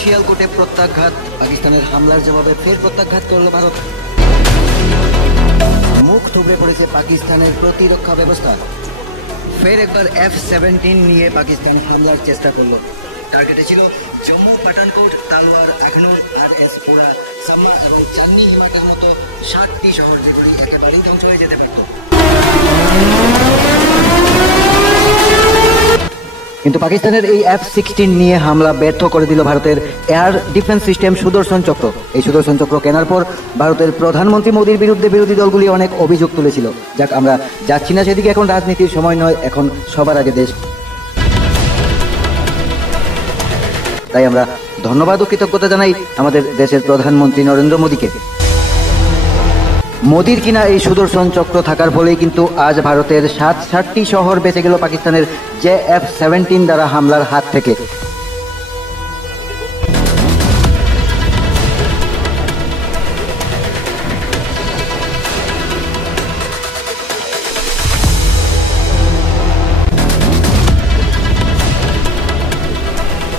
শিয়ালকোটে প্রত্যাঘাত, পাকিস্তানের হামলার জবাবে ফের প্রত্যাঘাত করল ভারত। মুখ থুবড়ে পড়েছে পাকিস্তানের প্রতিরক্ষা ব্যবস্থা। ফের একবার F-17 নিয়ে পাকিস্তান হামলার চেষ্টা করল। টার্গেটে ছিল জম্মু, পাঠানকোট, তালোয়ার, আগ্নো, আর-এস-পুরা, সাম্মা এবং জান্নি হিমাটার মতো 7টি শহর যেগুলি একেবারেই ধ্বংস হয়ে যেতে পারত। কিন্তু পাকিস্তানের এই F-16 নিয়ে হামলা ব্যর্থ করে দিল ভারতের এয়ার ডিফেন্স সিস্টেম সুদর্শন চক্র। এই সুদর্শন চক্র কেনার পর ভারতের প্রধানমন্ত্রী মোদীর বিরুদ্ধে বিরোধী দলগুলি অনেক অভিযোগ তুলেছিল। যাক, আমরা যাচ্ছি না সেদিকে, এখন রাজনীতির সময় নয়, এখন সবার আগে দেশ। তাই আমরা ধন্যবাদ ও কৃতজ্ঞতা জানাই আমাদের দেশের প্রধানমন্ত্রী নরেন্দ্র মোদীকে। মোদীর কিনা এই সুদর্শন চক্র থাকার ফলেই কিন্তু আজ ভারতের 7টি শহর বেঁচে গেল পাকিস্তানের যে F-17 দ্বারা হামলার হাত থেকে।